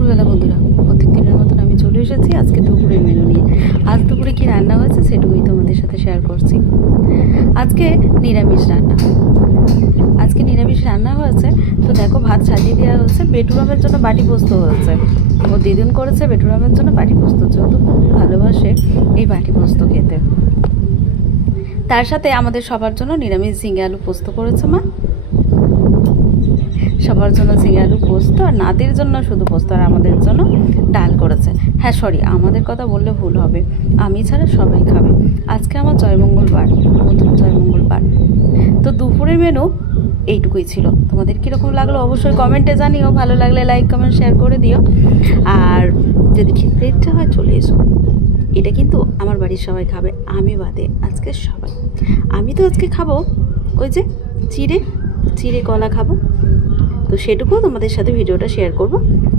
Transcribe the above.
দুপুরবেলা বন্ধুরা, প্রত্যেক দিনের মতন আমি চলে এসেছি আজকে দুপুরের মেনু নিয়ে। আজ দুপুরে কী রান্না হয়েছে সেটুকুই তোমাদের সাথে শেয়ার করছি। আজকে নিরামিষ রান্না। আজকে নিরামিষ রান্না হয়েছে। তো দেখো, ভাত সাজিয়ে দেওয়া হয়েছে, বেটুরামের জন্য বাটি পোস্ত হয়েছে। ও দিদুন করেছে বেটুরামের জন্য বাটি পোস্ত, যেহেতু খুব ভালোবাসে এই বাটি পোস্ত খেতে। তার সাথে আমাদের সবার জন্য নিরামিষ ঝিঙে আলু পোস্ত করেছে মা। সবার জন্য ঝিঙে আলু পোস্ত, আর নাতির জন্য শুধু পোস্ত, আর আমাদের জন্য ডাল করেছে। হ্যাঁ সরি, আমাদের কথা বললে ভুল হবে, আমি ছাড়া সবাই খাবে। আজকে আমার জয়মঙ্গলবার, প্রথম জয়মঙ্গলবার। তো দুপুরের মেনু এইটুকুই ছিল। তোমাদের কীরকম লাগলো অবশ্যই কমেন্টে জানিও, ভালো লাগলে লাইক কমেন্ট শেয়ার করে দিও। আর যদি খেতে ইচ্ছা হয় চলে এসো। এটা কিন্তু আমার বাড়ির সবাই খাবে, আমি বাদে আজকে সবাই। আমি তো আজকে খাবো ওই যে চিড়ে কলা খাবো। তো সেটুকুও তোমাদের সাথে ভিডিওটা শেয়ার করব।